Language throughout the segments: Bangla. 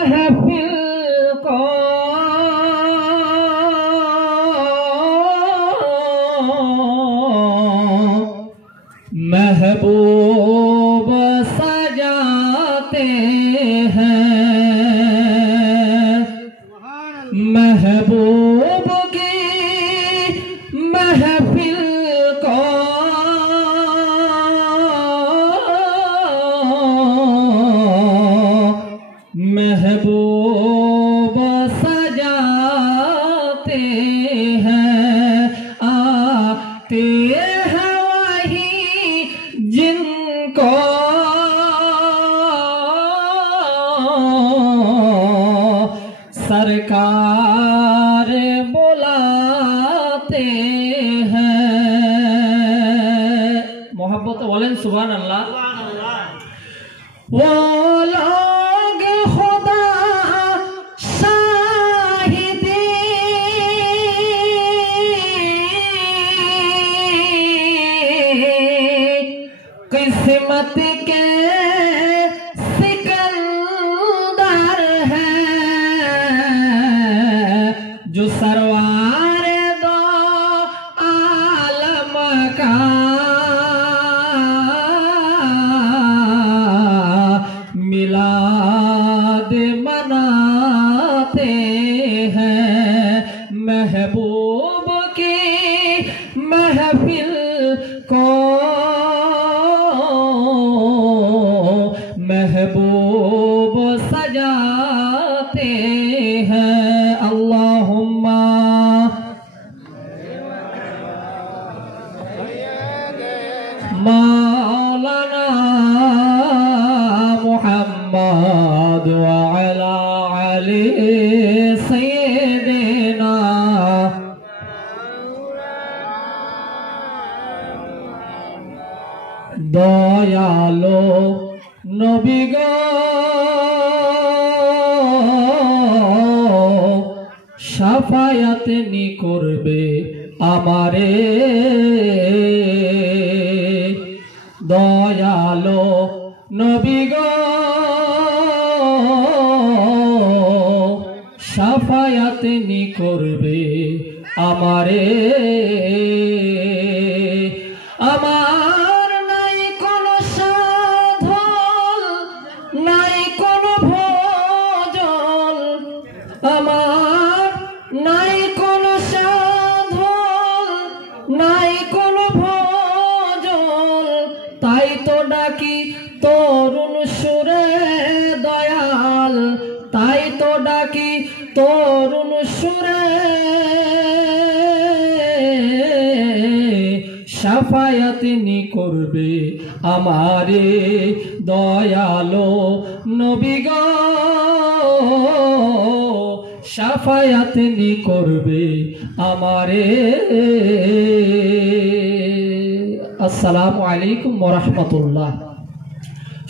महफिल को महबूब सजाते हैं, महबूब की महफिल को महबूब सजाते हैं, आते हैं वही जिनको सरकार बुलाते हैं। मोहब्बत बोलें सुभान अल्लाह। वो लोग खुदा शाहिदी किस्मत के सिकंदर हैं, जो सरवार दो आलम का मिलाद मनाते हैं, महबूब की महफिल को महबूब सजाते हैं। अल्लाहुम्मा मौलाना मुहम्मद व अला अली सय्यिदिना दयालो नबी गो शाफायात नी करबे आमारे, दयालो नबी गो शाफायात नी करबे आमारे, আমার নাই কোনো সাধন নাই কোনো ভোজন, আমার নাই কোনো সাধন নাই কোনো ভোজন, তাই তো ডাকি তরুণ সুরে দয়াল, তাই তো ডাকি তরুণ সুরে শাফায়াত নি করবে আমারে, দয়ালো নবী গো শাফায়াত নি করবে আমারে। আসসালামু আলাইকুম ওয়া রাহমাতুল্লাহ।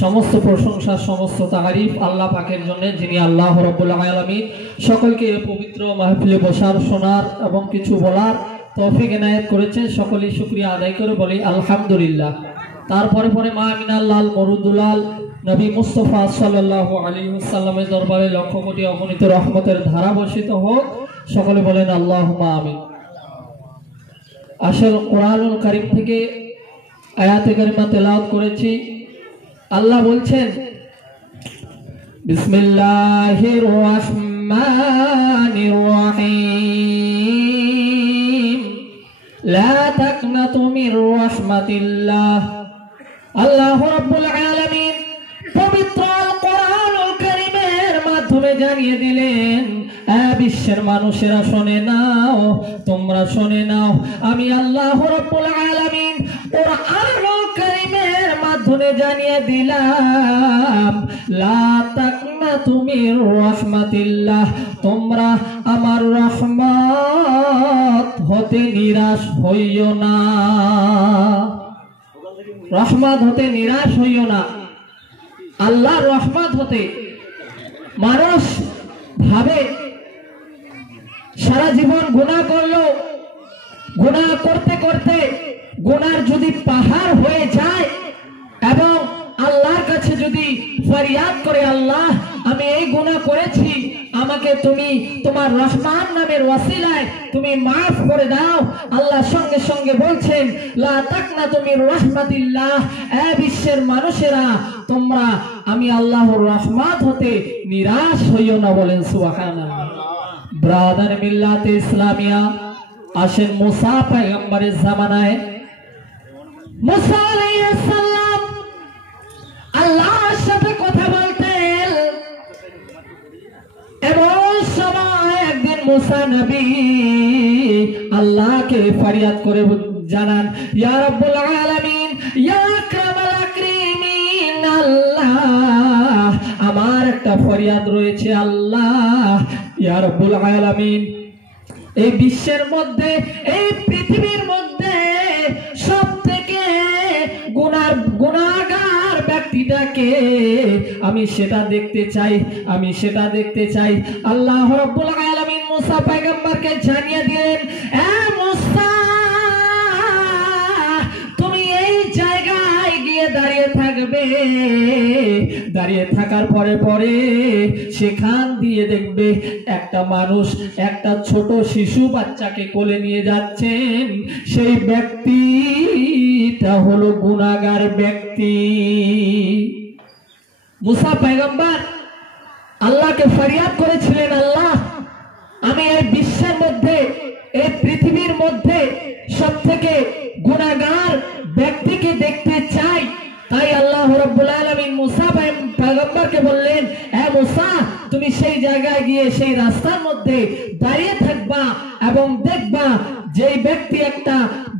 সমস্ত প্রশংসা সমস্ত তারিফ আল্লাহ পাকের জন্য, যিনি আল্লাহ রাব্বুল আলামিন সকলকে পবিত্র মাহফিলে বসার শোনার এবং কিছু বলার তৌফিক এনায়েত করেছেন। সকলেই শুকরিয়া আদায় করে বলি আলহামদুলিল্লাহ। তারপরে পরে মা আমিনার লাল মরুদুলাল নবী মুস্তাফা সাল্লাল্লাহু আলাইহি ওয়াসাল্লামের দরবারে লক্ষ কোটি অগণিত রহমতের ধারা বর্ষিত হোক, সকলে বলেন আল্লাহুম্মা আমিন। আসল কোরআনুল কারীম থেকে আয়াতে কারিমা তেলাওয়াত করেছি। আল্লাহ বলছেন বিসমিল্লাহির রহমানির রহিম লা তাকনাতু মির রাহমাতিল্লাহ। আল্লাহ রাব্বুল আলামিন পবিত্র আল কোরআনুল কারীমের মাধ্যমে জানিয়ে দিলেন, বিশ্বের মানুষেরা শুনে নাও, তোমরা শুনে নাও, আমি আল্লাহ রাব্বুল আলামিন কোরআনুল কারীমের মাধ্যমে জানিয়ে দিলাম, লা তাকনাতু মির রাহমাতিল্লাহ, তোমরা আমার রহমত হতে নিরাশ হইও না, রহমত হতে নিরাশ হইও না। আল্লাহর রহমত হতে মানুষ ভাবে সারা জীবন গুনাহ করলো, গুনাহ করতে করতে গুনার যদি পাহাড় হয়ে যায় এবং আল্লাহর কাছে যদি ফরিয়াদ করে, আল্লাহ আমি এই গুনাহ করেছি, আমাকে তুমি তোমার রহমান নামের ওয়াসিলায় তুমি মাফ করে দাও। আল্লাহ সঙ্গে সঙ্গে বলছেন, লা তাকনাতু মির রাহমাতিল্লাহ, এ বিশ্বের মানুষেরা তোমরা আমি আল্লাহর রহমত হতে নিরাশ হইও না। বলেন সুবহানাল্লাহ। ব্রাদার মিল্লাতে ইসলামিয়া, আসেন মুসা পয়গম্বরের জামানায় মুসা আলাইহিস সালাম আল্লাহর সাথে কথা বলতেন। এমন সময় একদিন মুসা নবী আল্লাহকে ফরিয়াদ করে জানান, ইয়া রাব্বুল আলামিন, ইয়া আকরামাল আকরামিন, আল্লাহ আমার একটা ফরিয়াদ রয়েছে আল্লাহ, ইয়া রাব্বুল আলামিন, এই বিশ্বের মধ্যে এই পৃথিবীর মধ্যে সবথেকে গুনাহগার ব্যক্তিটাকে আমি সেটা দেখতে চাই, আমি সেটা দেখতে চাই। আল্লাহ রাব্বুল আলামিন মুসা পয়গম্বরকে জানিয়ে দিলেন, এ মুসা তুমি এই জায়গায় গিয়ে দাঁড়িয়ে থাকবে, দাঁড়িয়ে থাকার পরে পরে সেখান দিয়ে দেখবে একটা মানুষ একটা ছোট শিশু বাচ্চাকে কোলে নিয়ে যাচ্ছেন, সেই ব্যক্তিটা হলো গুনাহগার ব্যক্তি। মুসা পয়গম্বর আল্লাহকে ফরিয়াদ করেছিলেন, আল্লাহ আমি এই বিশ্বের মধ্যে এই পৃথিবীর মধ্যে সবথেকে গুনাহগার ব্যক্তিকে দেখতে চাই। তাই আল্লাহ রাব্বুল আলামিন মুসা পয়গম্বরকে বললেন, এ মুসা তুমি সেই জায়গায় গিয়ে সেই রাস্তার মধ্যে দাঁড়িয়ে থাকবা এবং দেখবা যেই ব্যক্তি একটা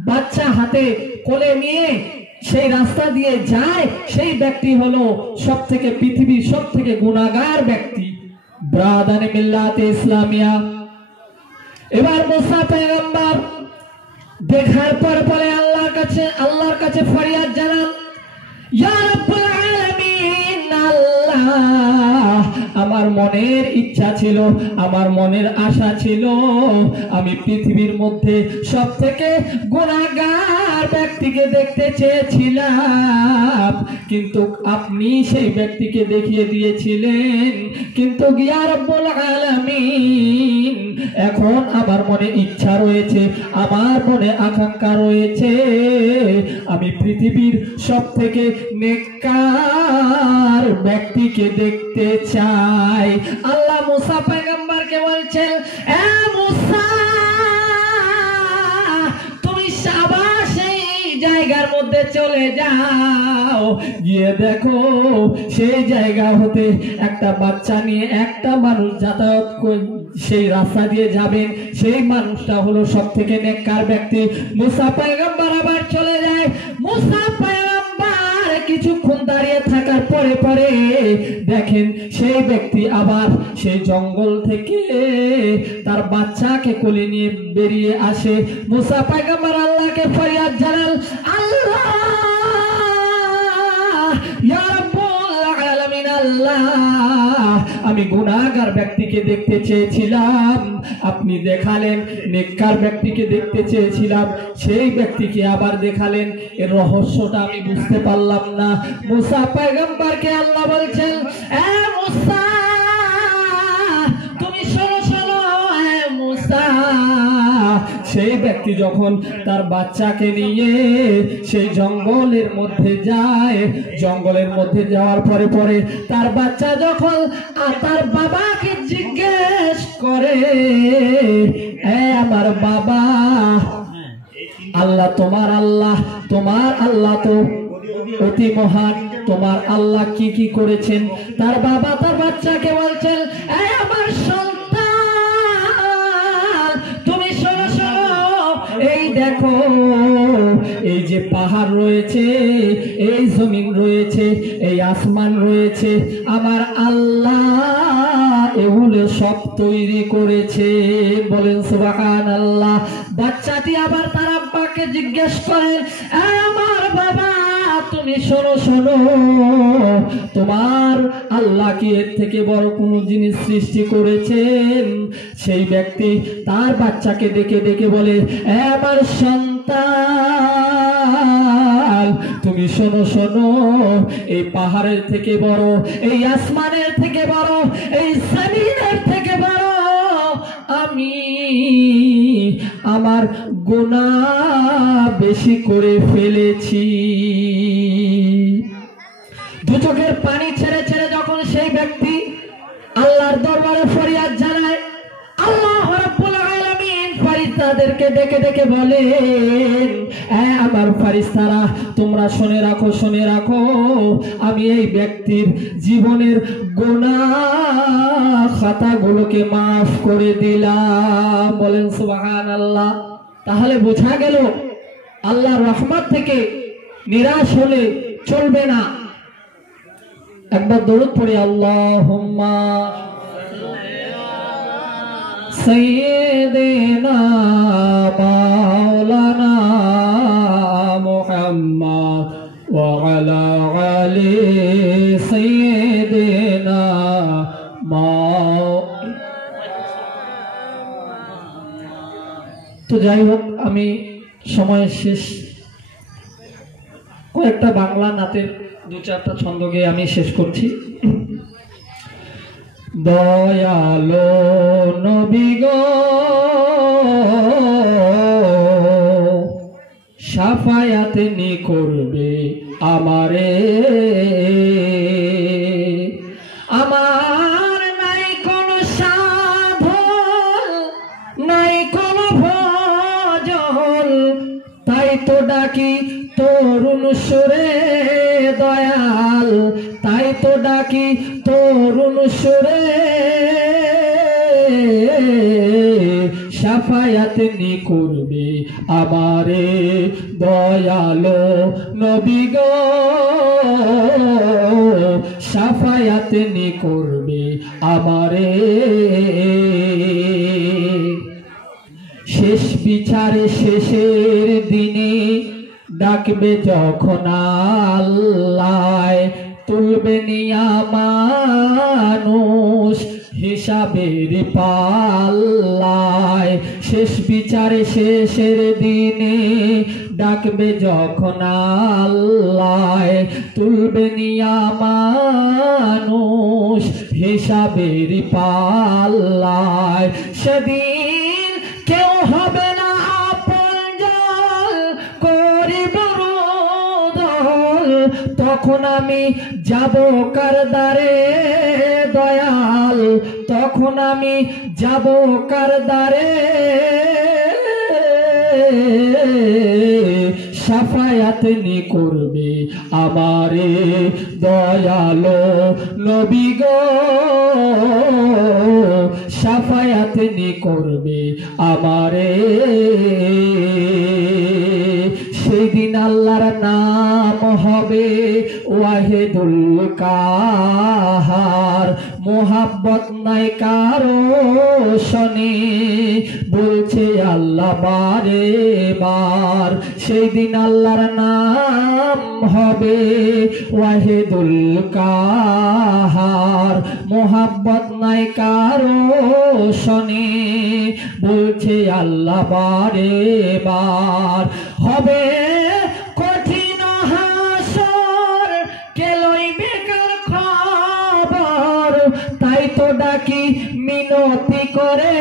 বাচ্চা হাতে কোলে নিয়ে সেই রাস্তা দিয়ে যায়, সেই ব্যক্তি হলো সবথেকে পৃথিবীর সবথেকে গুনাহগার ব্যক্তি। ব্রাদারে মিল্লাতে ইসলামিয়া, এবার মুসা পয়গম্বর দেখার পর পরে আল্লাহর কাছে ফরিয়াদ জানান, ইয়া রাব্বুল আলামিন, আল্লাহ আমার মনের ইচ্ছা ছিল, আমার মনের আশা ছিল, আমি পৃথিবীর মধ্যে সবথেকে গুনাহগার ব্যক্তিকে দেখতে চেয়েছিলাম, কিন্তু আপনি সেই ব্যক্তিকে দেখিয়ে দিয়েছিলেন। কিন্তু ইয়া রাব্বুল আলামিন, এখন আমার মনে ইচ্ছা রয়েছে, আমার মনে আকাঙ্ক্ষা রয়েছে, আমি পৃথিবীর সবথেকে নেককার ব্যক্তিকে দেখতে চাই। আল্লাহ মুসা পয়গম্বরকে বলছেন, এ মুসা তুমি আবার সেই জায়গার মধ্যে চলে যাও, গিয়ে দেখো সেই জায়গা হতে একটা বাচ্চা নিয়ে একটা মানুষ যাতায়াত সেই রাস্তা দিয়ে যাবেন, সেই মানুষটা হলো সবথেকে নেককার ব্যক্তি। মুসা পয়গম্বর আবার চলে যায়। মুসা পয়গম্বর কিছুক্ষণ দাঁড়িয়ে থাকার পরে পরে দেখেন সেই ব্যক্তি আবার সেই জঙ্গল থেকে তার বাচ্চাকে কোলে নিয়ে বেরিয়ে আসে। মুসা পয়গম্বর আল্লাহকে ফরিয়াদ জানান, আল্লাহ ইয়া রাব্বুল আলামিন, আল্লাহ আমি গুনাহগার ব্যক্তিকে দেখতে চেয়েছিলাম, আপনি দেখালেন, নেককার ব্যক্তিকে দেখতে চেয়েছিলাম, সেই ব্যক্তিকে আবার দেখালেন, এর রহস্যটা আমি বুঝতে পারলাম না। মুসা পয়গম্বরকে আল্লাহ বলছেন, এ মুসা তুমি শোনো শোনো, এ মুসা সেই ব্যক্তি যখন তার বাচ্চাকে নিয়ে সেই জঙ্গলের মধ্যে যায়, জঙ্গলের মধ্যে যাওয়ার পরে পরে তার বাচ্চা যখন তার বাবাকে জিজ্ঞেস করে, এ আমার বাবা, আল্লাহ তোমার আল্লাহ তো অতি মহান, তোমার আল্লাহ কি কি করেছেন? তার বাবা তার বাচ্চাকে বলছেন, এ আমার সন্তান তুমি শোনো শোনো, এই দেখো এই যে পাহাড় রয়েছে, এই জমিন রয়েছে, এই আসমান রয়েছে, আমার আল্লাহ এগুলো সব তৈরি করেছে। বলেন সুবহানাল্লাহ। বাচ্চাটি আবার তার আব্বাকে জিজ্ঞেস করেন, আমার বাবা তুমি শোনো শোনো, তোমার আল্লাহ কি এর থেকে বড় কোনো জিনিস সৃষ্টি করেছেন? সেই ব্যক্তি তার বাচ্চাকে ডেকে ডেকে বলে, আমার সন্তান তুমি শোনো শোনো, এই পাহাড়ের থেকে বড়, এই আসমানের থেকে বড়, এই জমিনের থেকে বড় আমি আমার গুনাহ বেশি করে ফেলেছি। দু চোখের পানি ছেড়ে ছেড়ে যখন সেই ব্যক্তি আল্লাহর দরবারে ফরিয়াদ জানায়, আল্লাহ রাব্বুল আলামিন ফেরেশতাদেরকে ডেকে ডেকে বলেন, আমার ফেরেশতারা তোমরা শুনে রাখো, শুনে রাখো, আমি এই ব্যক্তির জীবনের গুনাহ খাতাগুলোকে মাফ করে দিলাম। বলেন সুবহানাল্লাহ। তাহলে বোঝা গেল আল্লাহর রহমত থেকে নিরাশ হলে চলবে না। একবার দরুদ পড়ি, আল্লাহুম্মা সাইয়্যিদিনা মাওলানা মুহাম্মদ ওয়া আলা আলি সাইয়্যিদিনা তো যাই হোক, আমি সময় শেষ, কয়েকটা বাংলা নাতের দু চারটা ছন্দ গেয়ে আমি শেষ করছি। দয়ালো নবী গো শাফায়াত নি করবে আমারে, আমার নাই কোনো সাধন, নাই কোনো ভজন, তাই তো ডাকি তরুণ সুরে দয়াল, তাই তো ডাকি তরুণ সুরে, শাফায়াত নি করবে আমারে দয়ালো নবী গো শাফায়াত নি করবে আমারে। শেষ বিচারে শেষের দিনে ডাকবে যখন আল্লাহ, তুলবে নিয়া মানুষ হিসাবের পাল্লায়। শেষ বিচারে শেষের দিনে ডাকবে যখন আল্লাহ, তুলবে নিয়া মানুষ হিসাবের পাল্লায়। সেদিন কেউ হবে না আপনজন, করিব রোদন, তখন আমি যাব কার দ্বারে দয়াল, তখন আমি যাব কার দ্বারে, শাফায়াত নি করবে আমারে দয়ালো নবী গো শাফায়াত নি করবে আমারে। সেদিন আল্লাহর নাম হবে ওয়াহিদুল কাহার, মোহাব্বত নাই কারো শনে, বলছে আল্লাহ বারে বার। সেই দিন আল্লাহর নাম হবে ওয়াহিদুল কাহার, মোহাব্বত নাই কারো শনে, বলছে আল্লাহ বারে বার। হবে কঠিন হাসর, কে লইবে কার খবর, তাই তো ডাকি মিনতি করে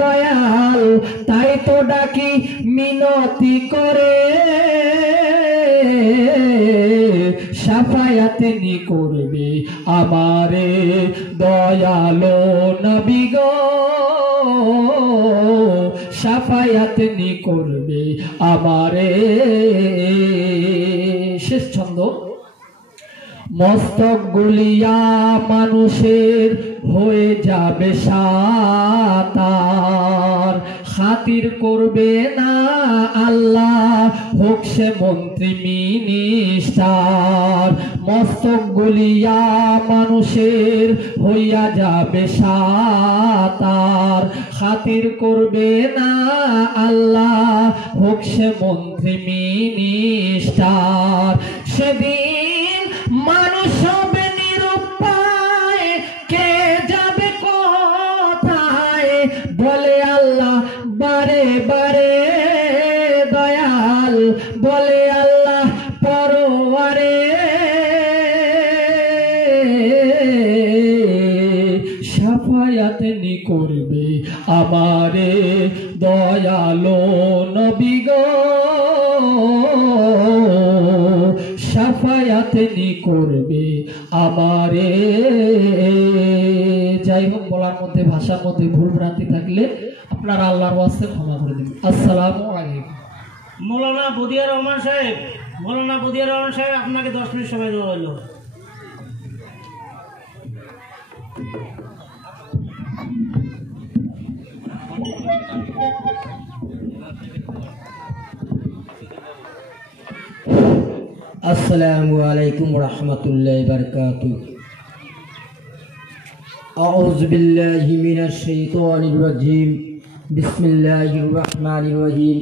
দয়াল, তাই তো ডাকি মিনতি করে, শাফায়াত নি করবে আমারে দয়ালো নবী গো শাফায়াত নি করবে আমারে। শেষ ছন্দ। মস্তক গুলিয়া মানুষের হয়ে যাবে সাতার, খাতির করবে না আল্লাহ হোক সে মন্ত্রী মিনিস্টার। মস্তক গুলিয়া মানুষের হইয়া যাবে সাতার, খাতির করবে না আল্লাহ হোক সে মন্ত্রী মিনিস্টার। সেদিন মানুষ হবে নিরুপায়, কে যাবে কোথায়, বলে আল্লাহ বারে বারে দয়াল, বলে আল্লাহ সাফায়াতে করবে আমারে দয়ালো নবী গো, সাফায়াতে করবে আমারে। যাই হোক, বলার মধ্যে ভাষার মধ্যে ভুল ভ্রান্তি থাকলে আপনারা আল্লাহর ওয়াস্তে ক্ষমা করে দিন। আসসালামু আলাইকুম। মৌলানা বদিয়া রহমান সাহেব, মৌলানা বদিয়া রহমান সাহেব, আপনাকে 10 মিনিট সময় দেওয়া হলো। अस्सलामु अलैकुम रहमतुल्लाहि बरकातुहू। अऊज़ु बिल्लाहि मिनश शैतानिर रजीम। बिस्मिल्लाहिर रहमानिर रहीम।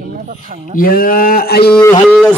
या अय्युहल